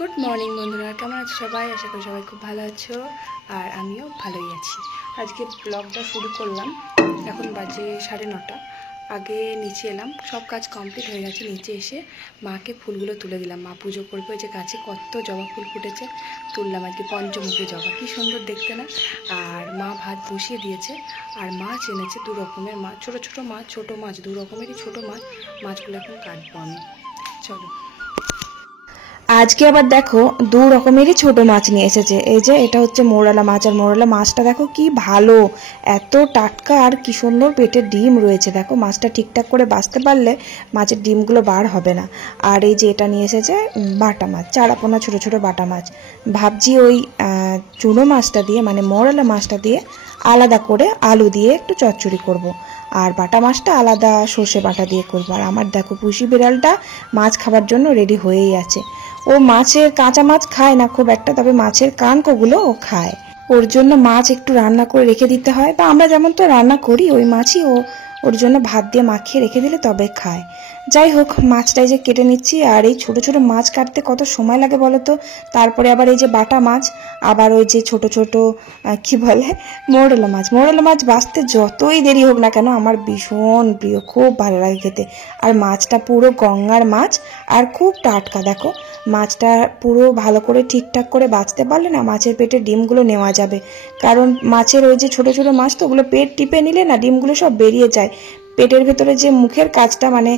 Good morning बंधुरा केमन आছো সবাই আশা করি সবাই খুব ভালো আছো আর আমিও ভালোই আছি। আজকে ব্লগটা শুরু করলাম, এখন বাজে 9:30। আগে নিচে এলাম, সব কাজ কমপ্লিট হয়ে গেছে। নিচে এসে মাকে ফুলগুলো তুলে দিলাম, মা পুজো করবে। যে গাছে কত জবা ফুল ফুটেছে, তুললাম। আজকে পঞ্চমুখী জবা, কি সুন্দর দেখতে না। আর মা ভাত বসিয়ে দিয়েছে, আর মাছ এনেছে 2 রকমের মাছ, ছোটো ছোটো মাছ, ছোটো মাছ 2 রকমেরই ছোটো মাছ। মাছগুলো এখন কাটবো আমি, চলো। আজকে আবার দেখো 2 রকমেরই ছোট মাছ নিয়ে এসেছে। এই যে এটা হচ্ছে মোরালা মাছ, আর মোরালা মাছটা দেখো কি ভালো, এত টাটকা, আর কি সুন্দর পেটের ডিম রয়েছে। দেখো মাছটা ঠিকঠাক করে বাছতে পারলে মাছের ডিমগুলো বার হবে না। আর এই যে এটা নিয়ে এসেছে বাটা মাছ, চারাপোনা ছোট ছোট বাটা মাছ। ভাবছি ওই চুনো মাছটা দিয়ে, মানে মোরালা মাছটা দিয়ে আলাদা করে আলু দিয়ে একটু চচ্চড়ি করব। আর বাটা মাছটা আলাদা সর্ষে বাটা দিয়ে করবো। আর আমার দেখো পুষি বিড়ালটা মাছ খাবার জন্য রেডি হয়েই আছে। ও মাছের কাঁচা মাছ খায় না খুব একটা, তবে মাছের কানকোগুলো ও খায়। ওর জন্য মাছ একটু রান্না করে রেখে দিতে হয়, বা আমরা যেমন তো রান্না করি ওই মাছই ও ওর জন্য ভাত দিয়ে মাখিয়ে রেখে দিলে তবে খায়। যাই হোক, মাছটাই যে কেটে নিচ্ছি। আর এই ছোট ছোট মাছ কাটতে কত সময় লাগে বলো তো। তারপরে আবার এই যে বাটা মাছ, আবার ওই যে ছোট ছোট কি বলে মোরলা মাছ। মোরলা মাছ বাছতে যতই দেরি হোক না কেন আমার ভীষণ প্রিয়, খুব ভালো লাগে খেতে। আর মাছটা পুরো গঙ্গার মাছ, আর খুব টাটকা। দেখো মাছটা পুরো ভালো করে ঠিকঠাক করে বাছতে পারলে না মাছের পেটের ডিমগুলো নেওয়া যাবে। কারণ মাছের ওই যে ছোট ছোট মাছ তো, ওগুলো পেট টিপে নিলে না ডিমগুলো সব বেরিয়ে যায়। পেটের ভেতরে যে মুখের কাছটা, মানে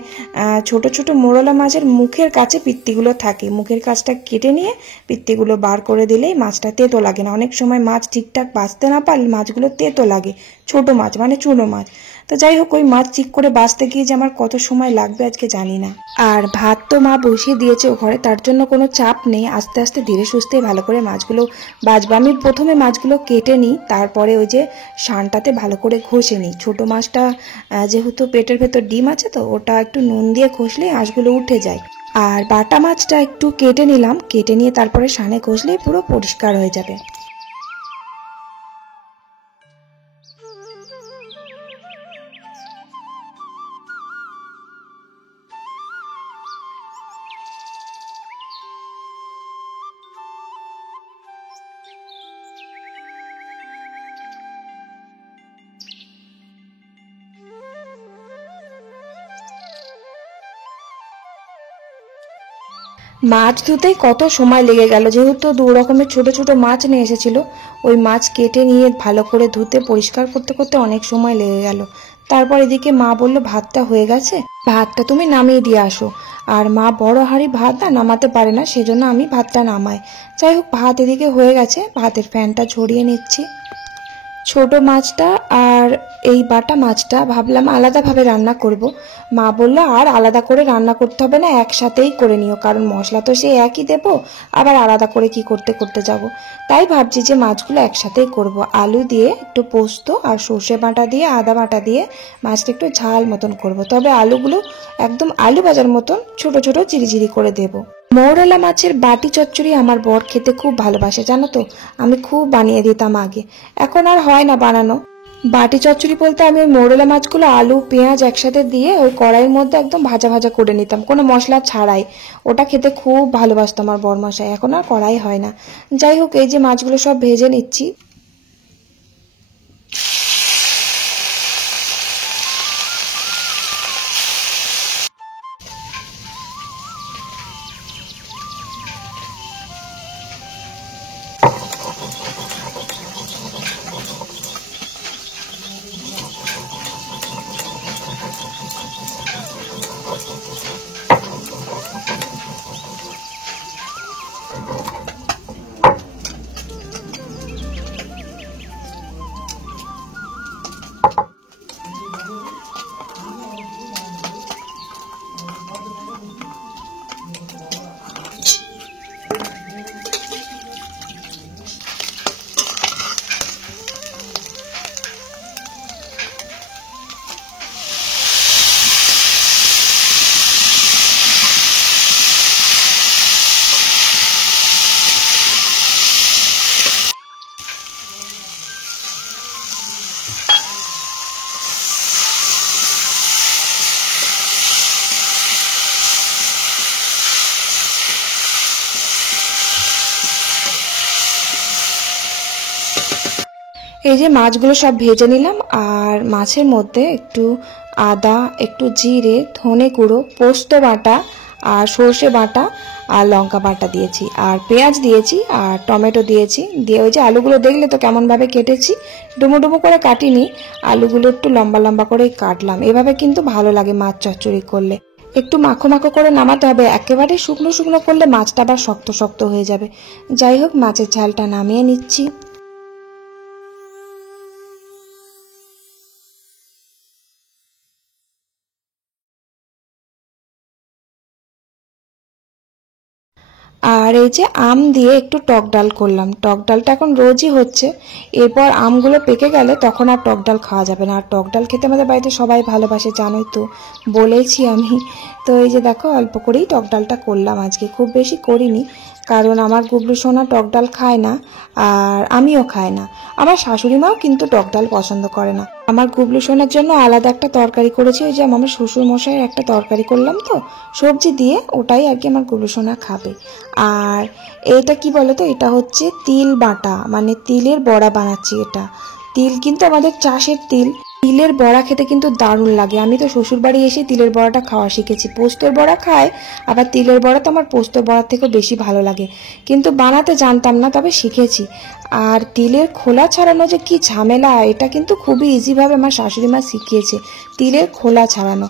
ছোট ছোট মোরলা মাছের মুখের কাছে পিত্তিগুলো থাকে, মুখের কাছটা কেটে নিয়ে পিত্তিগুলো বার করে দিলেই মাছটা তেতো লাগে না। অনেক সময় মাছ ঠিকঠাক বাছতে না পারলে মাছগুলো তেতো লাগে, ছোট মাছ মানে চুনো মাছ। তো যাই হোক, ওই মাছ ঠিক করে বাছতে গিয়ে যে আমার কত সময় লাগবে আজকে জানি না। আর ভাত তো মা বসিয়ে দিয়েছে ও ঘরে, তার জন্য কোনো চাপ নেই। আস্তে আস্তে ধীরে সুস্থে ভালো করে মাছগুলো বাছবো। আমি প্রথমে মাছগুলো কেটে নিই, তারপরে ওই যে শানটাতে ভালো করে ঘষে নিই। ছোটো মাছটা যেহেতু পেটের ভেতর ডিম আছে তো, ওটা একটু নুন দিয়ে ঘষলে আঁশগুলো উঠে যায়। আর বাটা মাছটা একটু কেটে নিলাম, কেটে নিয়ে তারপরে শানে ঘষলেই পুরো পরিষ্কার হয়ে যাবে। মাছ ধুতেই কত সময় লেগে গেল, যেহেতু 2 রকমের ছোট ছোট মাছ নিয়ে এসেছিল। ওই মাছ কেটে নিয়ে ভালো করে ধুতে পরিষ্কার করতে করতে অনেক সময় লেগে গেল। তারপর এদিকে মা বলল ভাতটা হয়ে গেছে, ভাতটা তুমি নামিয়ে দিয়ে আসো। আর মা বড় হাঁড়ি ভাত না নামাতে পারে না, সেজন্য আমি ভাতটা নামাই। যাই হোক, ভাত এদিকে হয়ে গেছে, ভাতের ফ্যানটা ঝরিয়ে নিচ্ছি। ছোট মাছটা আর এই বাটা মাছটা ভাবলাম আলাদাভাবে রান্না করব। মা বলল আর আলাদা করে রান্না করতে হবে না, একসাথেই করে নিও, কারণ মশলা তো সে একই দেব, আবার আলাদা করে কি করতে করতে যাব। তাই ভাবছি যে মাছগুলো একসাথেই করব। আলু দিয়ে একটু পোস্ত আর সর্ষে বাটা দিয়ে আদা বাটা দিয়ে মাছটা একটু ঝাল মতন করব। তবে আলুগুলো একদম আলু ভাজার মতন ছোট ছোট চিরিচিরি করে দেব। মৌরলা মাছের বাটি চচ্চড়ি আমার বর খেতে খুব ভালোবাসে, জানো তো। আমি খুব বানিয়ে দিতাম আগে, এখন আর হয় না বানানো। বাটি চচ্চড়ি বলতে আমি ওই মৌরলা মাছগুলো আলু পেঁয়াজ একসাথে দিয়ে ওই কড়াইয়ের মধ্যে একদম ভাজা ভাজা করে নিতাম, কোনো মশলা ছাড়াই। ওটা খেতে খুব ভালোবাসতো আমার বরমশাই, এখন আর করাই হয় না। যাই হোক, এই যে মাছগুলো সব ভেজে নিচ্ছি। এই যে মাছগুলো সব ভেজে নিলাম, আর মাছের মধ্যে একটু আদা, একটু জিরে, ধনে গুঁড়ো, পোস্ত বাটা আর সর্ষে বাটা আর লঙ্কা বাটা দিয়েছি, আর পেঁয়াজ দিয়েছি আর টমেটো দিয়েছি। দিয়ে ওই যে আলুগুলো দেখলে তো কেমন ভাবে কেটেছি, ডুমো ডুমো করে কাটিনি, আলুগুলো একটু লম্বা লম্বা করে কাটলাম। এভাবে কিন্তু ভালো লাগে মাছ চচ্চড়ি করলে। একটু মাখো মাখো করে নামাতে হবে, একেবারে শুকনো শুকনো করলে মাছটা আবার শক্ত শক্ত হয়ে যাবে। যাই হোক, মাছের ঝালটা নামিয়ে নিচ্ছি। আর এই যে আম দিয়ে একটু টক ডাল করলাম। টক ডালটা এখন রোজই হচ্ছে, এরপর আমগুলো পেকে গেলে তখন আর টক ডাল খাওয়া যাবে না। আর টক ডাল খেতে আমাদের বাড়িতে সবাই ভালোবাসে, জানোই তো, বলেছি আমি। তো এই যে দেখো, অল্প করেই টক ডালটা করলাম আজকে, খুব বেশি করিনি, কারণ আমার গুবলু সোনা টক ডাল খায় না, আর আমিও খাই না। আমার শাশুড়ি মাও কিন্তু টক ডাল পছন্দ করে না। আমার গুবলু সোনার জন্য আলাদা একটা তরকারি করেছি, ওই যে আমার শ্বশুর মশাইয়ের একটা তরকারি করলাম তো সবজি দিয়ে, ওটাই আর কি আমার গুবলু সোনা খাবে। আর এটা কি বলতো, এটা হচ্ছে তিল বাটা, মানে তিলের বড়া বানাচ্ছি। এটা তিল কিন্তু আমাদের চাষের তিল। তিলের বড়া খেতে কিন্তু দারুণ লাগে। আমি তো শ্বশুর বাড়ি এসে তিলের বড়াটা খাওয়া শিখেছি। পোস্তর বড়া খায়, আবার তিলের বড়া তো আমার পোস্তর বড়ার থেকেও বেশি ভালো লাগে, কিন্তু বানাতে জানতাম না, তবে শিখেছি। আর তিলের খোলা ছাড়ানো যে কি ঝামেলা, এটা কিন্তু খুবই ইজিভাবে আমার শাশুড়ি মা শিখিয়েছে, তিলের খোলা ছাড়ানো।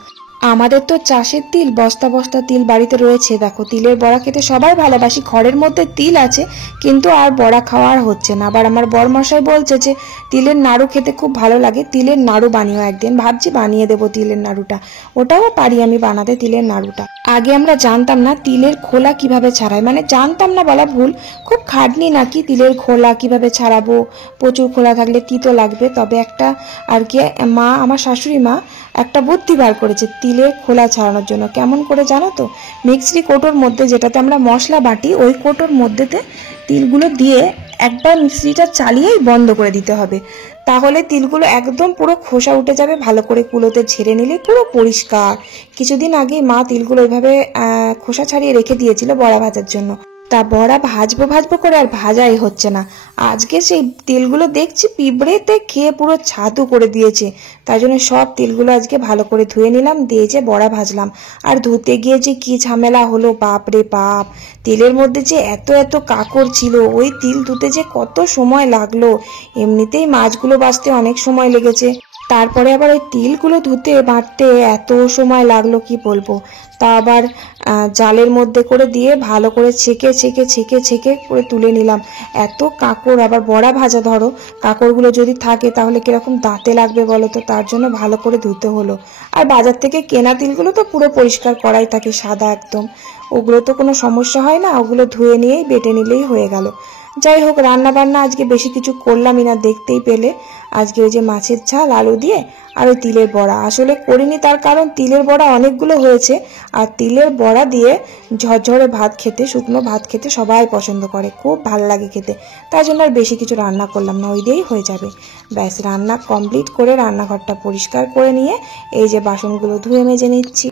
আমাদের তো চাষের তিল, বস্তা বস্তা তিল বাড়িতে রয়েছে। দেখো, তিলের বড়া খেতে সবাই ভালোবাসি, ঘরের মধ্যে তিল আছে, কিন্তু আর বড়া খাওয়ার হচ্ছে না। আবার আমার বরমশাই বলছে যে তিলের নাড়ু খেতে খুব ভালো লাগে, তিলের নাড়ু বানিও একদিন। ভাবছি বানিয়ে দেবো তিলের নাড়ুটা, ওটাও পারি আমি বানাতে, তিলের নাড়ুটা। আগে আমরা জানতাম না তিলের খোলা কিভাবে ছাড়ায়, মানে জানতাম না বলা ভুল, খুব খাটনি নাকি তিলের খোলা কিভাবে ছাড়াবো, প্রচুর খোলা থাকলে তিতো লাগবে। তবে একটা আর কি মা, আমার শাশুড়ি মা একটা বুদ্ধি বার করেছে তিলের খোলা ছাড়ানোর জন্য। কেমন করে জানো তো, মিক্সি কোটোর মধ্যে যেটাতে আমরা মশলা বাটি, ওই কোটোর মধ্যেতে তিলগুলো দিয়ে একবার মিক্সিটা চালিয়েই বন্ধ করে দিতে হবে, তাহলে তিলগুলো একদম পুরো খোসা উঠে যাবে। ভালো করে কুলোতে ঝেড়ে নিলে পুরো পরিষ্কার। কিছুদিন আগে মা তিলগুলো এইভাবে খোসা ছাড়িয়ে রেখে দিয়েছিল বড়া ভাজার জন্য, তা বড়া ভাজবো ভাজবো করে আর ভাজাই হচ্ছে না। আজকে সেই তিলগুলো দেখছি পিঁপড়েতে খেয়ে পুরো ছাতু করে দিয়েছে, তাই জন্য সব তিলগুলো আজকে ভালো করে ধুয়ে নিলাম, দিয়ে যে বড়া ভাজলাম। আর ধুতে গিয়ে যে কি ঝামেলা হলো, বাপ রে বাপ! তিলের মধ্যে যে এত এত কাঁকড় ছিল, ওই তিল ধুতে যে কত সময় লাগলো। এমনিতেই মাছগুলো বাছতে অনেক সময় লেগেছে, তারপরে আবার ওই তিলগুলো ধুতে বাটতে এত সময় লাগলো কি বলবো। তা আবার জালের মধ্যে করে দিয়ে ভালো করে ছেঁকে ছেঁকে ছেঁকে ছেঁকে করে তুলে নিলাম। এত কাঁকড়, আবার বড়া ভাজা, ধরো কাঁকড়গুলো যদি থাকে তাহলে কিরকম দাঁতে লাগবে বলো তো, তার জন্য ভালো করে ধুতে হলো। আর বাজার থেকে কেনা তিলগুলো তো পুরো পরিষ্কার করাই থাকে, সাদা একদম, ওগুলো তো কোনো সমস্যা হয় না, ওগুলো ধুয়ে নিয়েই বেটে নিলেই হয়ে গেল। যাই হোক, রান্না বান্না আজকে বেশি কিছু করলামই না, দেখতেই পেলে। আজকে ওই যে মাছের ঝাল আলু দিয়ে আর ওই তিলের বড়া আসলে করিনি, তার কারণ তিলের বড়া অনেকগুলো হয়েছে, আর তিলের বড়া দিয়ে ঝরঝরে ভাত খেতে, শুকনো ভাত খেতে সবাই পছন্দ করে, খুব ভালো লাগে খেতে। তাই জন্য আর বেশি কিছু রান্না করলাম না, ওই দিয়েই হয়ে যাবে। ব্যাস, রান্না কমপ্লিট করে রান্নাঘরটা পরিষ্কার করে নিয়ে এই যে বাসনগুলো ধুয়ে মেজে নিচ্ছি।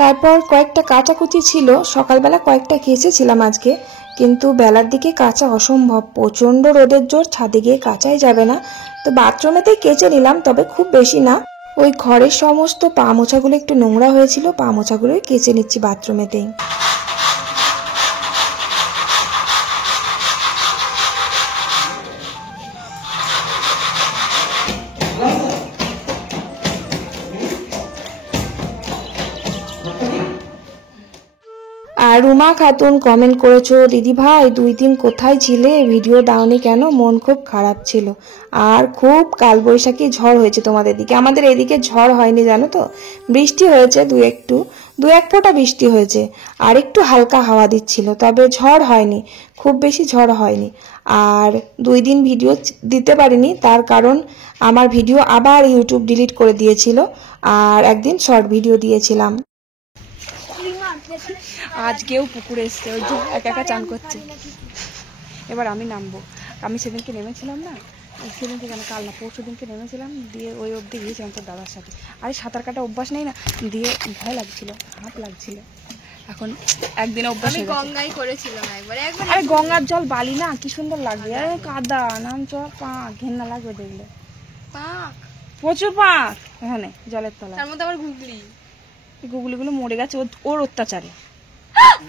তারপর কয়েকটা কাচাকুচি ছিল, সকালবেলা কয়েকটা কেচেছিলাম আজকে, কিন্তু বেলার দিকে কাচা অসম্ভব, প্রচণ্ড রোদের জোর, ছাদে গিয়ে কাচাই যাবে না। তো বাথরুমেতেই কেচে নিলাম, তবে খুব বেশি না। ওই ঘরের সমস্ত পা মোছাগুলো একটু নোংরা হয়েছিল, পা মোছাগুলোই কেচে নিচ্ছি বাথরুমেতেই। আর রুমা খাতুন কমেন্ট করেছো, দিদি ভাই 2 দিন কোথায় ছিলে, ভিডিও দাওনি কেন, মন খুব খারাপ ছিল। আর খুব কালবৈশাখী ঝড় হয়েছে তোমাদের দিকে, আমাদের এদিকে ঝড় হয়নি জানো তো, বৃষ্টি হয়েছে দু এক ফোঁটা বৃষ্টি হয়েছে, আর একটু হালকা হাওয়া দিচ্ছিল, তবে ঝড় হয়নি, খুব বেশি ঝড় হয়নি। আর 2 দিন ভিডিও দিতে পারিনি, তার কারণ আমার ভিডিও আবার ইউটিউব ডিলিট করে দিয়েছিল, আর একদিন শর্ট ভিডিও দিয়েছিলাম। আজকেও পুকুরে এসছে, ওই যে একা একা চান করছে। এবার আমি নামবো, আমি সেদিনকে নেমেছিলাম না, সেদিনকে কেন কাল না পরশু দিনকে নেমেছিলাম, দিয়ে ওই অবধি গিয়েছিলাম তোর দাদার সাথে। আরে সাঁতার কাটা অভ্যাস নেই না, দিয়ে ভয় লাগছিল, হাঁপ লাগছিল। এখন একদিন অভ্যাস হয়ে গেছে। গঙ্গাই করেছিলাম একবার। আরে গঙ্গার জল বালি না, কি সুন্দর লাগবে। আরে কাদা নাম চ, পাক ঘেন্না লাগবে দেখলে, পাক প্রচুর পাক এখানে জলের তলায়। তার মধ্যে আবার গুগলি, গুগলিগুলো মরে গেছে ওর অত্যাচারে,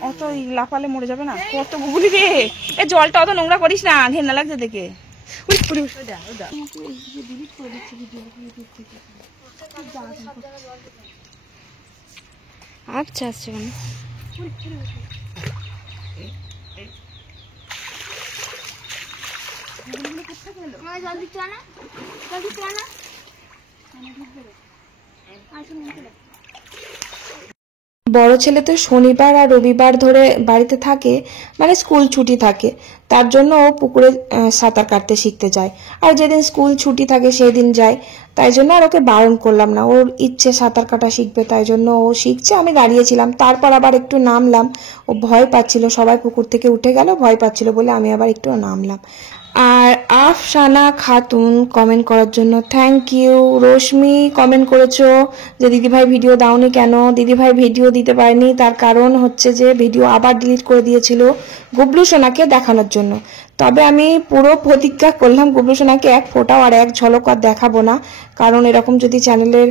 অত লাফালে মরে যাবে না, কত গুগলি রে। এ জলটা অত নোংরা করিস না, ঘেন্না লাগছে দেখে। আচ্ছা আচ্ছা, বড় ছেলে তো শনিবার আর রবিবার ধরে বাড়িতে থাকে, মানে স্কুল ছুটি থাকে, তার জন্য ও পুকুরে সাঁতার কাটতে শিখতে যায়। আর যেদিন স্কুল ছুটি থাকে সেই দিন যায়, তাই জন্য আর ওকে বারণ করলাম না, ওর ইচ্ছে সাঁতার কাটা শিখবে, তাই জন্য ও শিখছে, আমি দাঁড়িয়েছিলাম। তারপর আবার একটু নামলাম, ও ভয় পাচ্ছিল, সবাই পুকুর থেকে উঠে গেল, ভয় পাচ্ছিল বলে আমি আবার একটু নামলাম। আর আফসানা খাতুন কমেন্ট করার জন্য থ্যাংক ইউ। রশ্মি কমেন্ট করেছো যে দিদিভাই ভিডিও দাওনি কেন, দিদিভাই ভিডিও দিতে পারেনি, তার কারণ হচ্ছে যে ভিডিও আবার ডিলিট করে দিয়েছিল গুবলু সোনাকে দেখানোর জন্য। তবে আমি পুরো প্রতিজ্ঞা করলাম গুবলু সোনাকে এক ফোঁটাও আর এক ঝলক আর দেখাবো না, কারণ এরকম যদি চ্যানেলের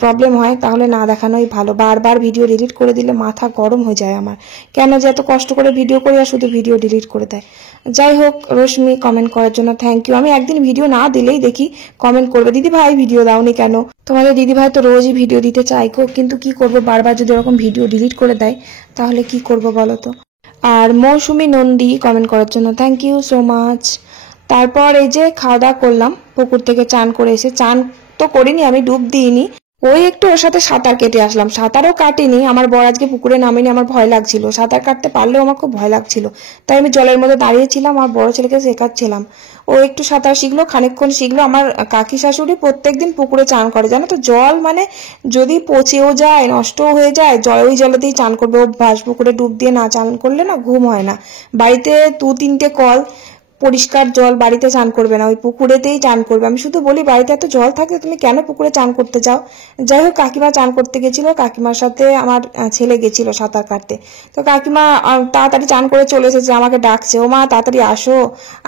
প্রবলেম হয় তাহলে না দেখানোই ভালো। বারবার ভিডিও ডিলিট করে দিলে মাথা গরম হয়ে যায় আমার, কেন যে এত কষ্ট করে ভিডিও করি আর শুধু ভিডিও ডিলিট করে দেয়। যাই হোক, রশ্মি কমেন্ট করার জন্য থ্যাংক ইউ। আমি একদিন ভিডিও না দিলেই দেখি কমেন্ট করবে, দিদি ভাই ভিডিও দাওনি কেন। তোমাদের দিদি ভাই তো রোজই ভিডিও দিতে চাই, কিন্তু কি করবো, বারবার যদি এরকম ভিডিও ডিলিট করে দেয় তাহলে কি করব বলো তো। আর মৌসুমী নন্দী কমেন্ট করার জন্য থ্যাংক ইউ সো মাচ। তারপর এই যে খাওয়া দাওয়া করলাম, পুকুর থেকে চান করে এসে, চান তো করিনি আমি, ডুব দিইনি, ওই একটু ওর সাথে সাঁতার কেটে আসলাম। সাঁতারও কাটিনি, আমার বর আজকে পুকুরে নামেনি, আমার ভয় লাগছিল, সাঁতার কাটতে পারলেও আমার খুব ভয় লাগছিল, তাই আমি জলের মধ্যে দাঁড়িয়েছিলাম, আমার বড় ছেলেকে শেখাচ্ছিলাম। ও একটু সাঁতার শিখলো, খানিকক্ষণ শিখলো। আমার কাকি শাশুড়ি প্রত্যেকদিন পুকুরে চান করে, জানো তো, জল মানে যদি পচেও যায়, নষ্টও হয়ে যায়, ওই জলেতেই চান করবে অভ্যাস, পুকুরে ডুব দিয়ে না চান করলে না ঘুম হয় না। বাড়িতে 2-3টে কল, পরিষ্কার জল বাড়িতে চান করবে না, ওই পুকুরেতেই চান করবে। আমি শুধু বলি বাড়িতে এত জল থাকলে তুমি কেন পুকুরে চান করতে যাও? যাই হোক, কাকিমা চান করতে গেছিল, কাকিমার সাথে আমার ছেলে গেছিল সাঁতার কাটতে। তো কাকিমা তাড়াতাড়ি চান করে চলে এসেছে, আমাকে ডাকছে, ও মা তাড়াতাড়ি আসো।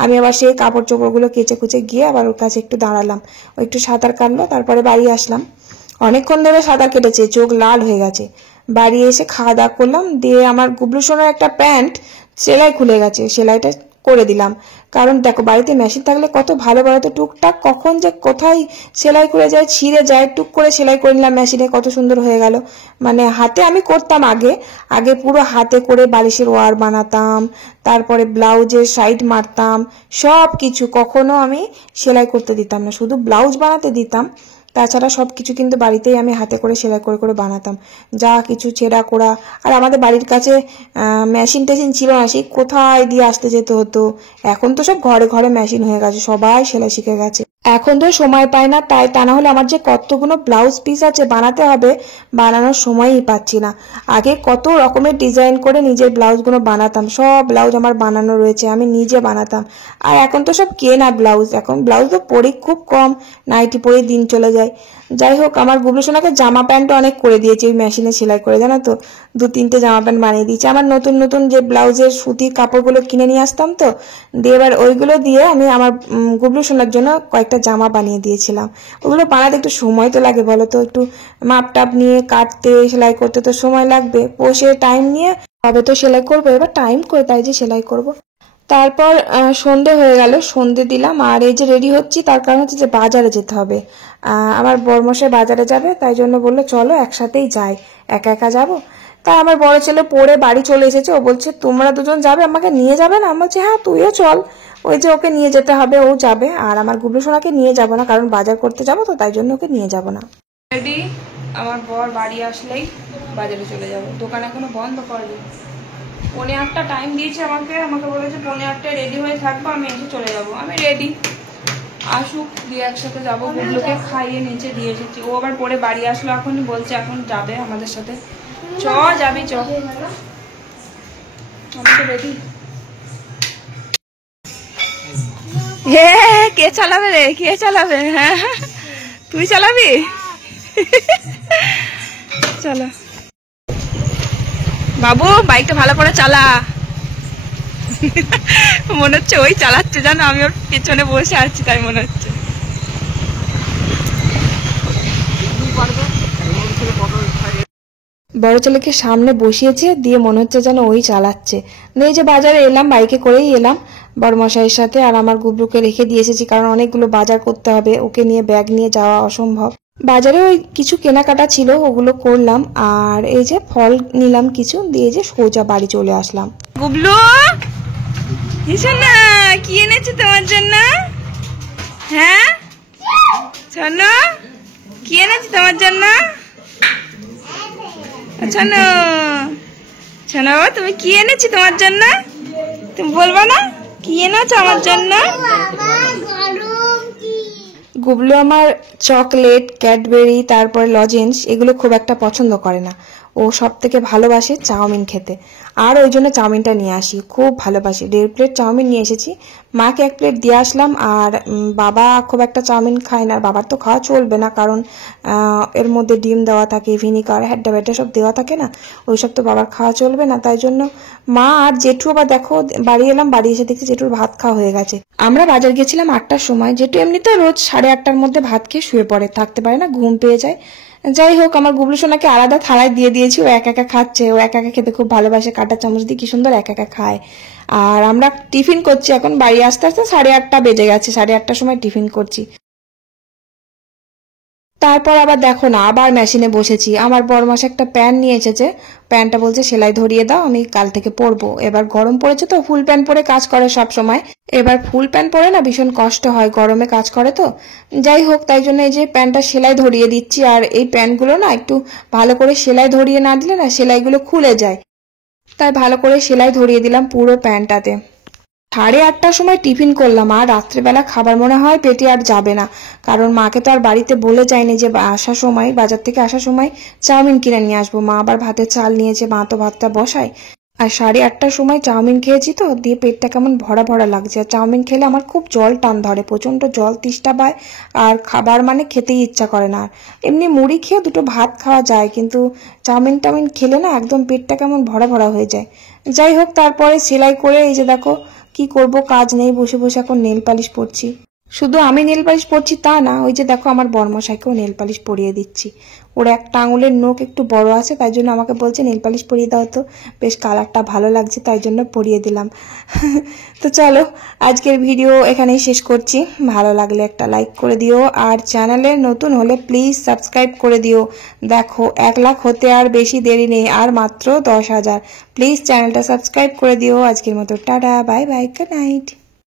আমি আবার সেই কাপড় চোপড়গুলো কেচে কুচে গিয়ে আবার ওর কাছে একটু দাঁড়ালাম, ও একটু সাঁতার কাটলো, তারপরে বাড়ি আসলাম। অনেকক্ষণ ধরে সাঁতার কেটেছে, চোখ লাল হয়ে গেছে। বাড়ি এসে খাওয়া দাওয়া করলাম, দিয়ে আমার গুবলু সোনার একটা প্যান্ট সেলাই খুলে গেছে, সেলাইটা করে দিলাম। কারণ দেখো বাড়িতে মেশিন থাকলে কত ভালো তো টুকটাক কখন যে কোথায় সেলাই করে যায়, ছিঁড়ে যায়, টুক করে সেলাই করে নিলাম মেশিনে, কত সুন্দর হয়ে গেল। মানে হাতে আমি করতাম আগে আগে পুরো হাতে করে বালিশের ওয়ার বানাতাম, তারপরে ব্লাউজের সাইড মারতাম, সব কিছু। কখনো আমি সেলাই করতে দিতাম না, শুধু ব্লাউজ বানাতে দিতাম। তাছাড়া সবকিছু কিন্তু বাড়িতেই আমি হাতে করে সেলাই করে করে বানাতাম, যা কিছু ছেঁড়া কোড়া। আর আমাদের বাড়ির কাছে মেশিন টেশিন ছিল না, সেই কোথায় দিয়ে আসতে যেতে হতো। এখন তো সব ঘরে ঘরে মেশিন হয়ে গেছে, সবাই সেলাই শিখে গেছে। এখন তো সময় পায় না, তাই তা না হলে আমার যে কতগুলো ব্লাউজ পিস আছে বানাতে হবে, বানানোর সময়ই পাচ্ছি না। আগে কত রকমের ডিজাইন করে নিজের ব্লাউজগুলো বানাতাম, সব ব্লাউজ আমার বানানো রয়েছে, আমি নিজে বানাতাম। আর এখন তো সব কেনা ব্লাউজ, এখন ব্লাউজ তো পরি খুব কম, নাইটি পরে দিন চলে যায়। যাই হোক, আমার গুবলু সোনাকে জামা প্যান্টও অনেক করে দিয়েছি ওই মেশিনে সেলাই করে, জানো তো, 2-3টে জামা প্যান্ট বানিয়ে দিয়েছি। আমার নতুন নতুন যে ব্লাউজের সুতির কাপড়গুলো কিনে নিয়ে আসতাম, তো দিয়ে এবার ওইগুলো দিয়ে আমি আমার গুবলু সোনার জন্য কয়েকটা জামা বানিয়ে দিয়েছিলাম। ওগুলো বানাতে একটু সময় তো লাগে বলো তো, একটু মাপ টাপ নিয়ে কাটতে সেলাই করতে তো সময় লাগবে, বসে টাইম নিয়ে তবে তো সেলাই করবো। এবার টাইম করে তাই যে সেলাই করব। তারপর সন্ধে হয়ে গেল, সন্ধে দিলাম। আর এই যে রেডি হচ্ছি, তার কারণ হচ্ছে যে বাজারে যেতে হবে। আমার বড়মশাই বাজারে যাবে, তাই জন্য বললো চলো একসাথেই যাই, একা একা যাবো। তাই আমার বড় ছেলে পড়ে বাড়ি চলে এসেছে, ও বলছে তোমরা দুজন যাবে, আমাকে নিয়ে যাবে না? আমি বলছি হ্যাঁ তুইও চল। ওই যে ওকে নিয়ে যেতে হবে, ও যাবে। আর আমার গুবলু সোনাকে নিয়ে যাবো না, কারণ বাজার করতে যাবো তো, তাই জন্য ওকে নিয়ে যাবো না। রেডি, আমার বর বাড়ি আসলেই বাজারে চলে যাবো। দোকান এখনো বন্ধ করবে, 8:45 টাইম দিয়েছে আমাকে, বলেছে 8:45 রেডি হয়ে থাকবো, আমি এসে চলে যাবো। আমি রেডি, আসুক দিয়ে একসাথে যাবো। গুবলুকে খাইয়ে নিচে দিয়ে এসেছি, ও আবার পরে বাড়ি আসলো, এখন বলছে এখন যাবে আমাদের সাথে। চ যাবি চ, আমি তো রেডি। কে চালাবে রে, কে চালাবে? হ্যাঁ তুই চালাবি? চলো বাবু, বাইকটা ভালো করে চালা। মনে হচ্ছে ওই চালাচ্ছে, জানো, আমি ওর পেছনে বসে আছি, তাই মনে হচ্ছে। বড় ছেলেকে সামনে বসিয়েছে, দিয়ে মনে হচ্ছে যেন ওই চালাচ্ছে। এই যে বাজারে এলাম, বাইকে করেই এলাম বড় মশাইয়ের সাথে। আর আমার গুবলুকে রেখে দিয়ে এসেছি, কারণ অনেকগুলো বাজার করতে হবে, ওকে নিয়ে ব্যাগ নিয়ে যাওয়া অসম্ভব। বাজারে ওই কিছু কেনাকাটা ছিল, ওগুলো করলাম। আর এই যে ফল নিলাম কিছু, দিয়ে যে সোজা বাড়ি চলে আসলাম। গুবলু না, কি এনেছি তোমার জন্য? হ্যাঁ শোনো, কি এনেছি তোমার জন্য? শোনো শোনো, তুমি কি এনেছি তোমার জন্য? তুমি বলবা না কি এনেছো আমার জন্য? গুবলু আমার চকলেট, ক্যাডবেরি, তারপরে লজেন্স এগুলো খুব একটা পছন্দ করে না। ও সব থেকে ভালোবাসে চাউমিন খেতে, আর ওই জন্য চাউমিনটা নিয়ে আসি, খুব ভালোবাসি। 1.5 প্লেট চাউমিন নিয়ে এসেছি, মাকে 1 প্লেট দিয়ে আসলাম। আর বাবা খুব একটা চাউমিন খায় না, বাবার তো খাওয়া চলবে না, কারণ এর মধ্যে ডিম দেওয়া থাকে, ভিনিগার, হ্যাড্ডা ব্যাড্ডা সব দেওয়া থাকে না, ওইসব তো বাবার খাওয়া চলবে না। তাই জন্য মা আর জেঠু আবার দেখো বাড়ি এলাম, বাড়ি এসে দেখছি জেঠুর ভাত খাওয়া হয়ে গেছে। আমরা বাজার গেছিলাম 8টার সময়, জেঠু এমনিতে রোজ 8:30টার মধ্যে ভাত খেয়ে শুয়ে পড়ে, থাকতে পারে না, ঘুম পেয়ে যায়। যাই হোক, আমার গুবলু সোনাকে আলাদা থালায় দিয়ে দিয়েছি, ও একা একা খাচ্ছে, ও একা একা খেতে খুব ভালোবাসে, কাঁটা চামচ দিয়ে কি সুন্দর একা একা খায়। আর আমরা টিফিন করছি, এখন বাড়ি আসতে আসতে 8:30 বেজে গেছে, 8:30টার সময় টিফিন করছি। তারপর আবার দেখো না, আবার মেশিনে বসেছি। আমার বড়মাস একটা প্যান্ট নিয়ে এসেছে, প্যান্টটা বলছে সেলাই ধরিয়ে দাও, আমি কাল থেকে পরবো। এবার গরম পড়েছে তো, ফুল প্যান্ট পরে কাজ করে সব সময়, এবার ফুল প্যান্ট পরে না ভীষণ কষ্ট হয়, গরমে কাজ করে তো। যাই হোক, তাই জন্য এই যে প্যান্টটা সেলাই ধরিয়ে দিচ্ছি। আর এই প্যান্টগুলো না একটু ভালো করে সেলাই ধরিয়ে না দিলে না সেলাইগুলো খুলে যায়, তাই ভালো করে সেলাই ধরিয়ে দিলাম পুরো প্যান্টটাতে। 8:30টার সময় টিফিন করলাম, আর রাত্রেবেলা খাবার মনে হয় পেটে আর যাবে না, কারণ মাকে তো আর বাড়িতে বলে যায়নি যে আসার সময়, বাজার থেকে আসার সময় চাউমিন কিনে নিয়ে আসবো। মা আবার ভাতের চাল নিয়েছে, মা তো ভাতটা বসায়। আর 8:30টার সময় চাউমিন খেয়েছি তো, দিয়ে পেটটা কেমন ভরা ভরা লাগছে। আর চাউমিন খেলে আমার খুব জল টান ধরে, প্রচণ্ড জল তেষ্টা পায়, আর খাবার মানে খেতেই ইচ্ছা করে না। এমনি মুড়ি খেয়ে দুটো ভাত খাওয়া যায়, কিন্তু চাউমিন টাউমিন খেলে না একদম পেটটা কেমন ভরা ভরা হয়ে যায়। যাই হোক, তারপরে সেলাই করে এই যে দেখো কি করব, কাজ নেই, বসে বসে এখন নেল পালিশ পরছি। শুধু আমি নেল পালিশ পরছি তা না, ওই যে দেখো আমার বর্মশাইকেও নেল পালিশ পরিয়ে দিচ্ছি। ওর একটা আঙুলের নখ একটু বড় আছে, তাই জন্য আমাকে বলছে নেল পালিশ পরিয়ে দাও, তো বেশ কালারটা ভালো লাগছে তাই জন্য পরিয়ে দিলাম। তো চলো, আজকের ভিডিও এখানেই শেষ করছি। ভালো লাগলে একটা লাইক করে দিও, আর চ্যানেলে নতুন হলে প্লিজ সাবস্ক্রাইব করে দিও। দেখো 1 লাখ হতে আর বেশি দেরি নেই, আর মাত্র 10,000। প্লিজ চ্যানেলটা সাবস্ক্রাইব করে দিও। আজকের মতো tata, bye bye, good night.